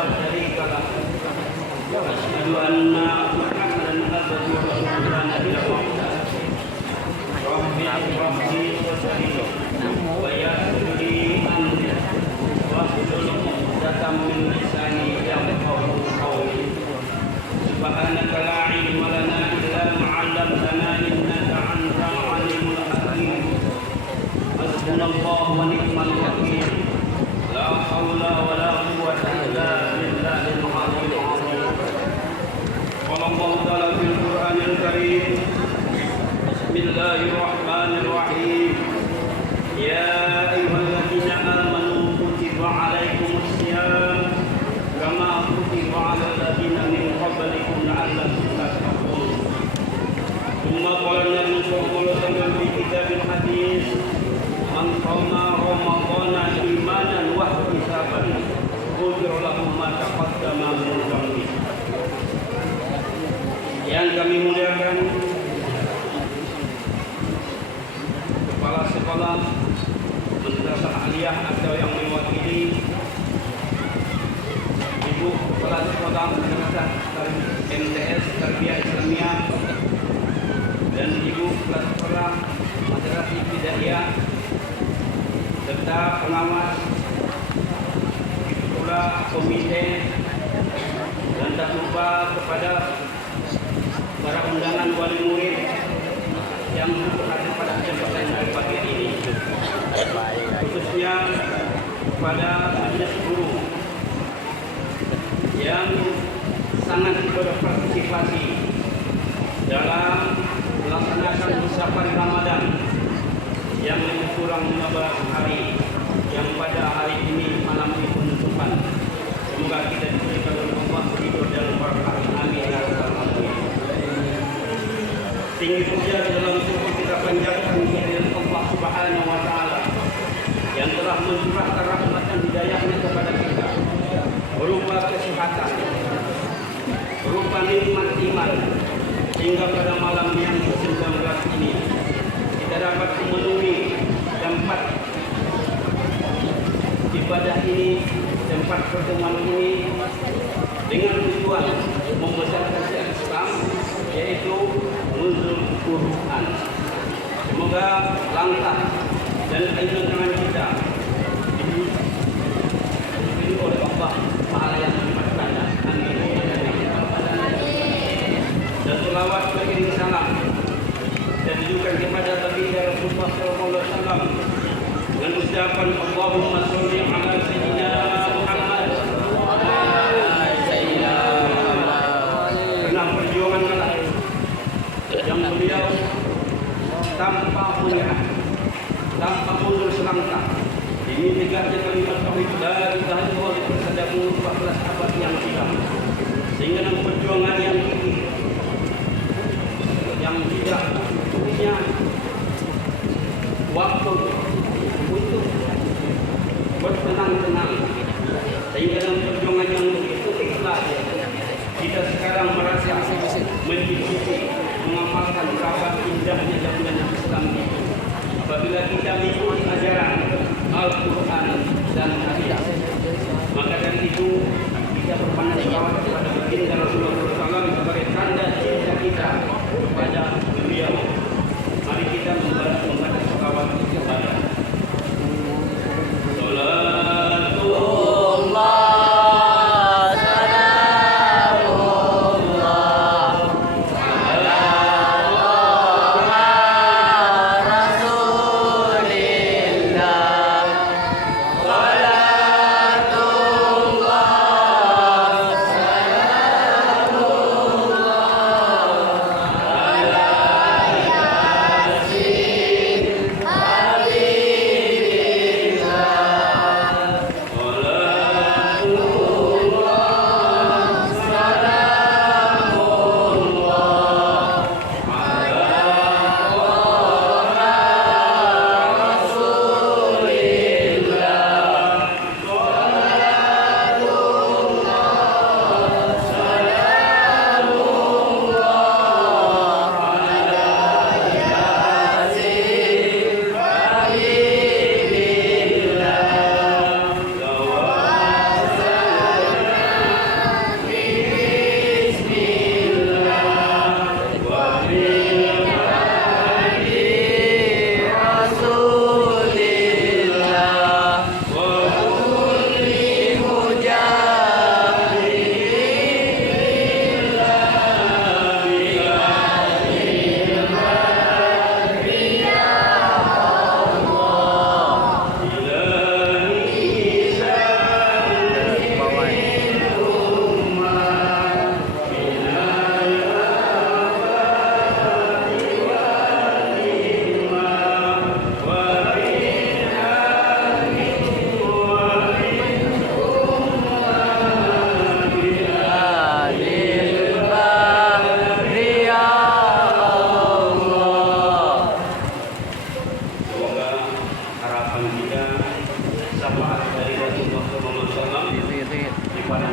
شريك له أشهد أن محمدا عبده ورسوله لا نبي بعده رب اشرح لي صدري ويسر لي أمري واحلل عقدة من لساني يفقهوا قولي سبحانك لا علم لنا إلا ما علمتنا إنك أنت العليم الحكيم حسبنا الله ونعم الوكيل لا حول ولا قوة إلا بالله العلي العظيم قال الله تعالى في القرآن الكريم بسم الله الرحمن الرحيم يا أيها الذين آمنوا كتب عليكم الصيام كما كتب على الذين من قبلكم لعلكم تتقون ثم قال النبي صلى الله عليه وسلم في كتاب الحديث من صام رمضان إيمانا واحتسابا غفر له ما تقدم من ذنبه. Yang kami muliakan kepala sekolah, madrasah aliyah atau yang mewakili ibu kepala sekolah madrasah MTS Tarbiyah Islamiyah dan ibu kepala sekolah madrasah ibtidaiyah serta pengawas, pula komite, dan tak lupa kepada para undangan wali murid yang hadir pada kesempatan hari pagi ini, khususnya kepada majelis guru yang sangat berpartisipasi dalam melaksanakan usapan Ramadan yang lebih kurang 15 hari yang pada hari ini malam ini penutupan. Semoga kita diberikan oleh Allah ridho dan barakah. Amin ya rabbal alamin. Tinggi puja dalam syukur kita panjatkan kehadirat Allah Subhanahu wa taala yang telah mencurahkan rahmat dan hidayahnya kepada kita berupa kesehatan, berupa nikmat iman, sehingga pada malam yang ke-19 ini kita dapat memenuhi tempat ibadah ini, tempat pertemuan ini dengan tujuan membesarkan Islam, yaitu nuzul Quran. Semoga langkah dan tangan kita diberi oleh Allah Taala yang berkata, amin. Dan selawat beriring salam dan ditujukan kepada baginda Rasulullah sallallahu alaihi wasallam dengan ucapan Allahumma sholli ala sayyidina Muhammad wa ala sayyidina Muhammad. Karena perjuangan Allah yang beliau tanpa menyerah, tanpa mundur selangkah demi tegaknya kalimat tauhid la ilaha illallah pada 14 abad yang silam, sehingga dalam perjuangan yang tinggi yang tidak punya waktu untuk bertenang-tenang, sehingga dalam perjuangan yang begitu ikhlas kita sekarang merasa mencicipi mengamalkan betapa indahnya jalan Islam itu apabila kita mengikuti ajaran Al-Quran dan hadis. Maka dari itu kita berpandang selawat kepada baginda Rasulullah SAW sebagai tanda cinta kita kepada beliau. Mari kita membaca selawat kepada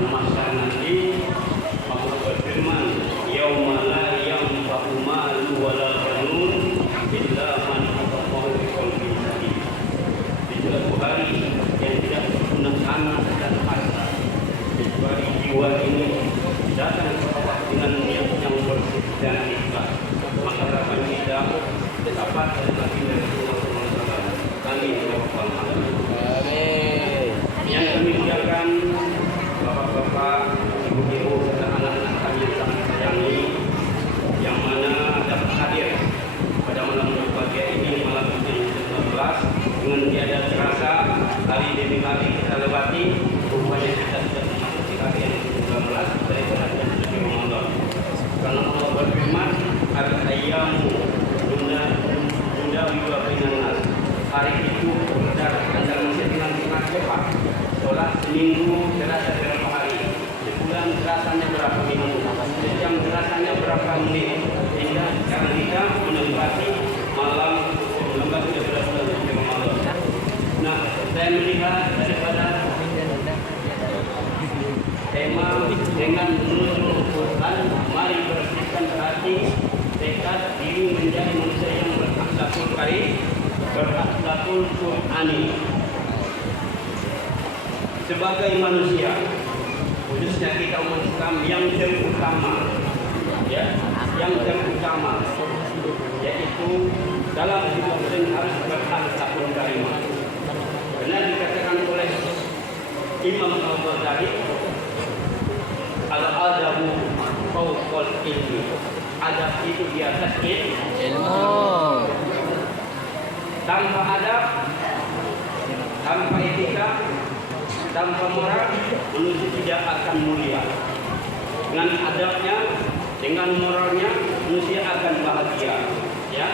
mahsyar nanti Allah berfirman, yauma la yanfa'u malun wala banun illa man atallaha biqalbin salim. Di suatu hari yang tidak berguna anak dan harta kecuali jiwa ini datang ke Allah dengan niat yang bersih dan ikhlas. Maka harapan kita dapat dari Nabi Rasulullah SAW. Kami berdoa. Amin. Yang kami muliakan bapak-bapak, ibu-ibu, dan anak-anak kami yang kami sayangi, yang mana dapat hadir pada malam berbahagia ini, malam yang ke-19, dengan tiada terasa hari demi hari kita lewati, rupanya kita sudah memasuki hari yang ke-19 daripada yang suci Ramadan. Karena Allah berfirman, al-ayyamu yudawiwa bainan nas. Hari itu berdarah antara manusia dengan cepat. Sholat seminggu terasa berapa hari, sebulan terasanya berapa minggu, sejam terasanya berapa menit. Sehingga sekarang kita menempati malam 19 bulan suci Ramadan. Nah, saya melihat daripada tema dengan menuju Quran, mari bersihkan hati, tekad diri menjadi manusia yang berakhlakul karim, berakhlakul Qur'ani. Sebagai manusia, khususnya kita umat Islam yang terutama, yang terutama, yaitu dalam hidup ini harus berakhlakul karim. Benar dikatakan oleh Imam Al-Ghazali, al-adabu fawqal ilmi. Adab itu di atas ilmu. Tanpa adab, tanpa etika, tanpa moral, manusia tidak akan mulia. Dengan adabnya, dengan moralnya, manusia akan bahagia. Ya,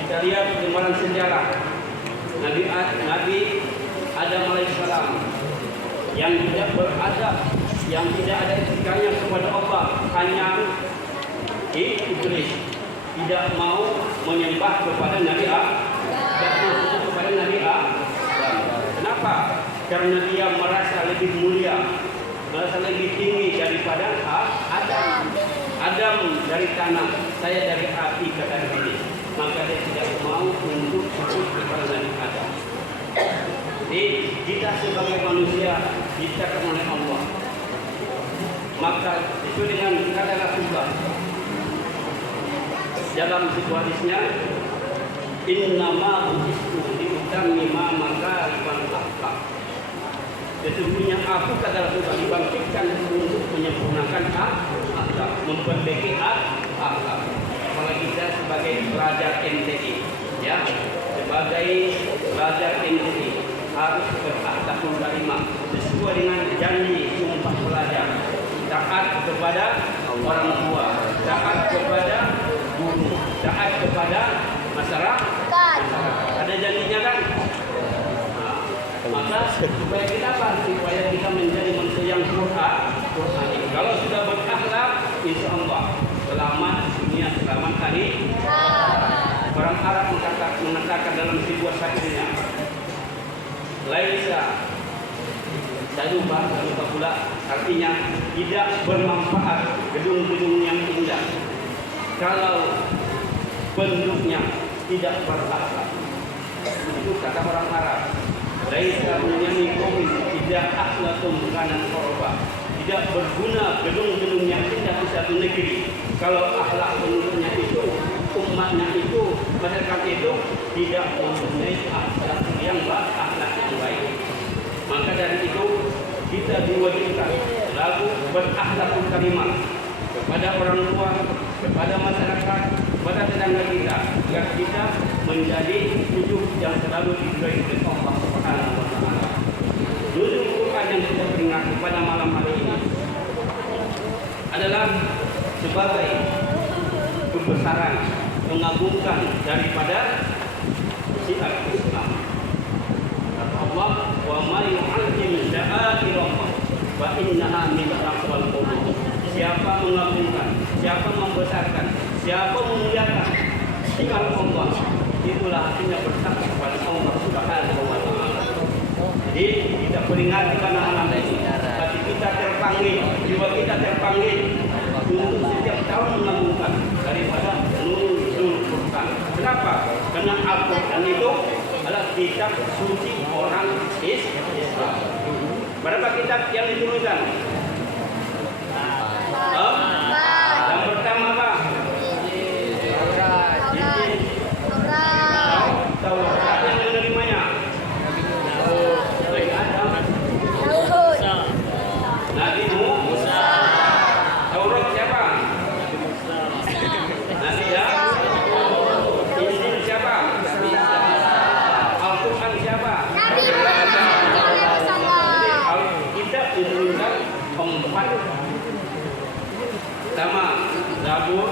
kita lihat gambaran sejarah Nabi Adam alaihissalam yang tidak beradab, yang tidak ada etikanya kepada Allah, hanya iblis tidak mau menyembah kepada Nabi Adam. Kenapa? Karena dia merasa lebih mulia, merasa lebih tinggi daripada Adam dari tanah, saya dari api, kata iblis. Maka dia tidak mau untuk sujud kepada Nabi Adam. Jadi kita sebagai manusia diciptakan oleh Allah. Maka itu dengan kata Rasulullah dalam sebuah hadisnya, innama bu'istu liutammima makarimal akhlaq. Sesungguhnya aku, kata Rasulullah, dibangkitkan untuk menyempurnakan akhlak, memperbaiki akhlak. Apalagi kita sebagai pelajar MTI, ya, sebagai pelajar MTI harus berakhlakul karimah sesuai dengan janji sumpah pelajar, taat kepada orang tua, taat kepada guru, taat kepada masyarakat. Ada janjinya kan? Nah, maka supaya kita apa? Supaya kita menjadi manusia yang Qur'ani. Kalau sudah berakhlak, insya Allah selamat dunia, selamat hari. Orang Arab mengatakan dalam sebuah syairnya, laisa, saya lupa pula, artinya tidak bermanfaat gedung-gedung yang indah kalau penduduknya tidak berakhlak. Itu kata orang Arab. Laisa menyanikum tidak akhlakum kanan korba. Tidak berguna gedung-gedung yang indah di satu negeri kalau akhlak penduduknya itu, umatnya itu, masyarakat itu tidak mempunyai akhlak yang baik. Maka dari itu kita diwajibkan selalu berakhlakul karimah kepada orang tua, kepada masyarakat, kepada tetangga kita, agar kita menjadi hidup yang selalu diridhoi oleh Allah Subhanahu wa taala. Nuzul Quran yang kita peringati pada malam hari ini adalah sebagai kebesaran, mengagungkan daripada syiar Islam. Kata Allah, wa may yu'azzim sya'airallah wa innaha min taqwal qulub. Siapa mengagungkan, siapa membesarkan, siapa memuliakan syiar Allah, itulah artinya bertakwa kepada Allah Subhanahu wa taala. Jadi kita peringati pada malam ini, tapi kita terpanggil, jiwa kita terpanggil untuk setiap tahun mengagunkan daripada nuzul Quran. Kenapa? Karena Al-Quran itu adalah kitab suci orang Islam. Berapa kitab yang diturunkan? Yang pertama apa? Taurat. Yang menerimanya? Nabi Musa. Taurat siapa? Nabi Daud. Injil siapa? Al-Quran siapa? Kita diturunkan 4 pertama Zabur,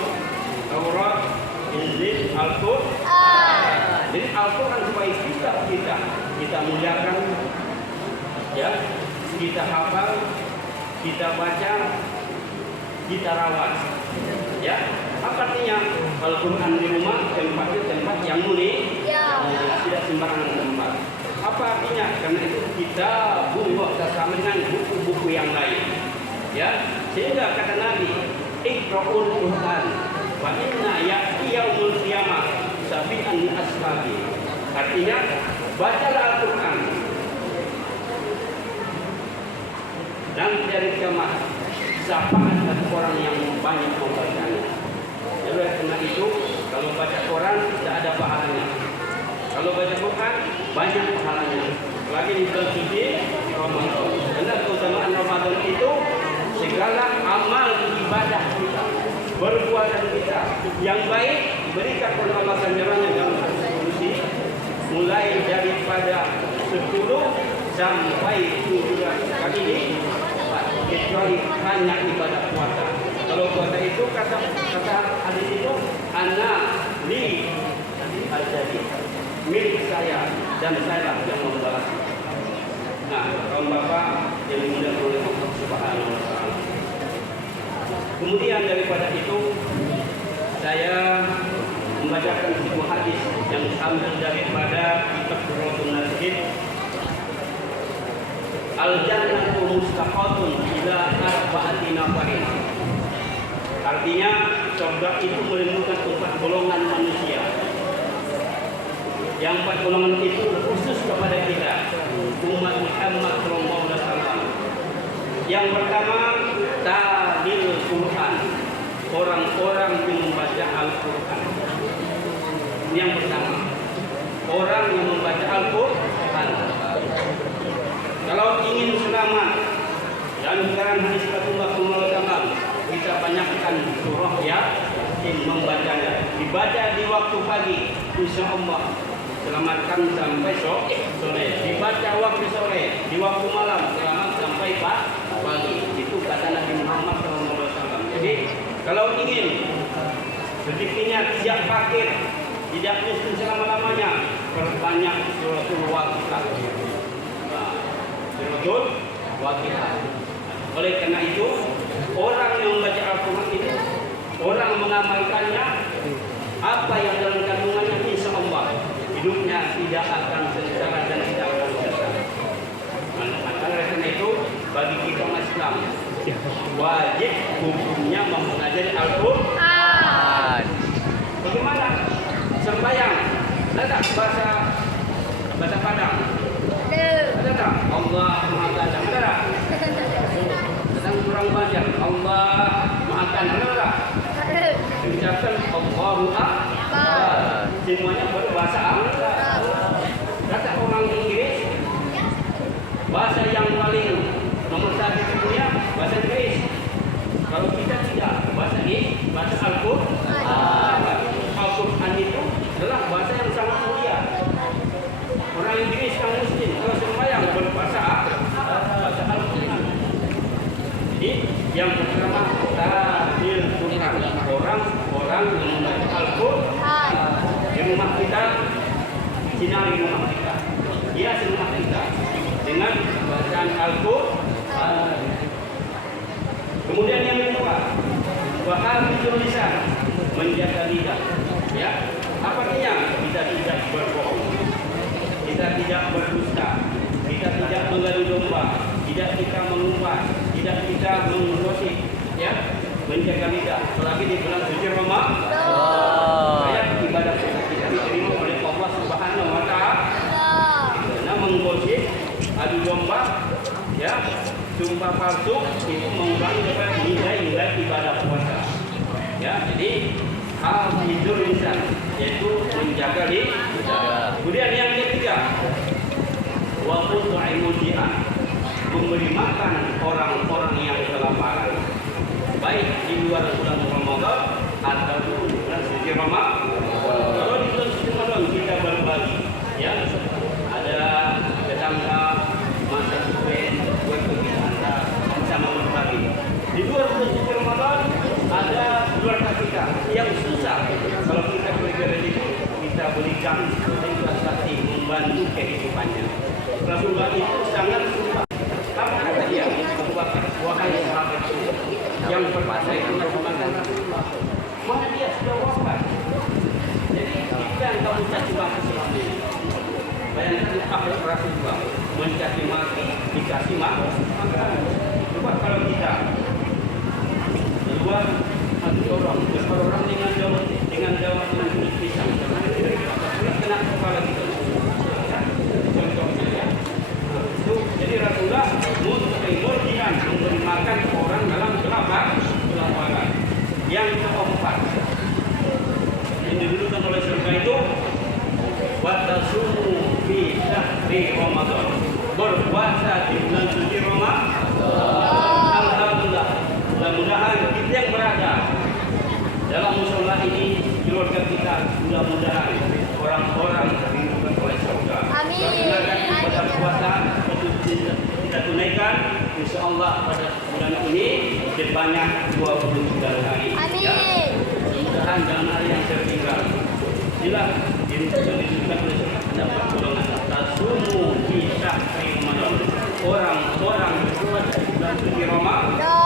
Taurat, Injil, Al-Quran. Jadi Al-Quran supaya kita muliakan, ya, kita hafal, kita baca, kita rawat, ya. Apa artinya? Al-Quran di rumah tempatnya tempat yang mulia, tidak sembarangan tempat. Apa artinya? Karena itu kita buat sama dengan buku-buku yang lain, ya. Sehingga kata Nabi, Iqra'ul Quran, wa inna ya'ti yaumul qiyamah sabi'an li ashabi. Artinya, bacalah Al-Quran dan dari kiamat syafaat bagi orang yang banyak membacanya. Jadi karena itu, kalau baca Quran tidak ada pahalanya. Kalau baca Quran banyak pahalanya. Lagi di bulan suci Ramadan. Karena keutamaan Ramadan itu segala amal ibadah kita, perbuatan kita yang baik diberikan oleh Allah ganjarannya dalam solusi, mulai daripada 10 sampai 17 kali lipat, kecuali hanya ibadah puasa. Kalau puasa itu kata hadis itu ana li ajali, milik saya dan saya yang membalas. Nah, kawan bapak yang dimuliakan oleh Allah Subhanahu wa taala. Kemudian daripada itu saya membacakan sebuah hadis yang diambil daripada kitab Riyadhun Nasihin. Al-jannatu mustaqatun ila arba'ati nafarin. Artinya surga itu melimpahkan 4 golongan manusia. Yang 4 golongan itu khusus kepada kita, umat Muhammad sallallahu alaihi wasallam. Yang pertama, talil Quran, orang-orang yang membaca Al-Quran. Yang pertama, orang yang membaca Al-Quran. Kalau ingin selamat dan sekarang hadis Rasulullah SAW, kita banyakkan surah Yasin membacanya. Dibaca di waktu pagi, insya Allah selamatkan sampai sore. Dibaca waktu sore, di waktu malam selamat sampai pagi. Itu kata Nabi Muhammad SAW. Jadi kalau ingin rezekinya siap paket, tidak miskin selama-lamanya, perbanyak suratul Waqiah. Suratul Waqiah. Oleh karena itu, orang yang membaca Al-Quran itu, orang mengamalkannya, apa yang dalam kandungannya, insya Allah hidupnya tidak akan sengsara dan tidak akan sesat. Oleh karena itu, bagi kita umat Islam wajib hukumnya mempelajari Al-Quran. Bagaimana? Sembahyang, ada bahasa Padang? Ada tak? Allah Maha Kadang, ada tak? Sedang kurang baca Allah Maha Kadang, ada tak? Diucapkan Allahu Akbar. Semuanya berbahasa Arab. Kata orang Inggris, bahasa yang paling nomor 1 itu punya bahasa Inggris. Kalau kita tidak, bahasa Al-Quran. Al-Quran itu adalah bahasa yang sangat mulia. Orang Inggris yang muslim, kalau sembahyang berbahasa bahasa Al-Quran. Jadi yang pertama tahfidz Quran, orang yang membaca Al-Quran. Di rumah kita, sinari rumah kita, hias rumah kita dengan bacaan Al-Quran. Kemudian yang kedua, wahafizul lisan, menjaga lidah. Ya, apa artinya? Kita tidak berbohong, kita tidak berdusta, kita tidak mengadu domba, tidak kita mengumpat, tidak bisa menguruskan, ya, menjaga lidah, apalagi di bulan suci Ramadan. Supaya ibadah kita diterima oleh Allah Subhanahu Wa Taala. Karena menggosip, adu domba, ya, sumpah palsu itu mengurangi nilai-nilai ibadah puasa. Ya, jadi hal hidur insan yaitu menjaga lidah. Kemudian yang ketiga, waktu tu'imudian, memberi makan orang-orang yang kelaparan, baik di luar bulan Ramadan atau di bulan suci Ramadan. Kalau di bulan suci Ramadan kita berbagi, ya, ada tetangga masak kue bagi anda sama berbagi. Di luar bulan suci Ramadan ada keluarga kita yang susah. Kalau kita belajar itu kita berikan investasi membantu kehidupannya. Rasulullah itu sangat susah. Apa kata dia? Wahai sahabat yang berpuasa itu makan Rasulullah. Mana dia sudah wafat. Jadi kita yang kamu caci maki selama ini. Bayangkan akhlak Rasulullah mencaci maki dikasih makan. Coba kalau kita keluar satu orang dengan jawab pisang, kena kepala kita. Contohnya, ya. Jadi Rasulullah murjian memberi makan orang dalam kelaparan. Yang keempat, yang didudukkan oleh surga itu, watasumu fi syahri Ramadan, berpuasa di bulan suci Ramadan. Alhamdulillah, mudah-mudahan kita yang berada dalam musola ini, keluarga kita, mudah-mudahan orang-orang dirindukan oleh surga. Amin. Pada puasa kita tunaikan, insya Allah pada bulan ini sebanyak 29 hari. Amin. Ya. Mudah-mudahan dalam hari yang tertinggal. Sila dirindukan oleh surga dapat golongan tasumu fi syahri Ramadan. Orang-orang berpuasa di bulan suci Ramadan.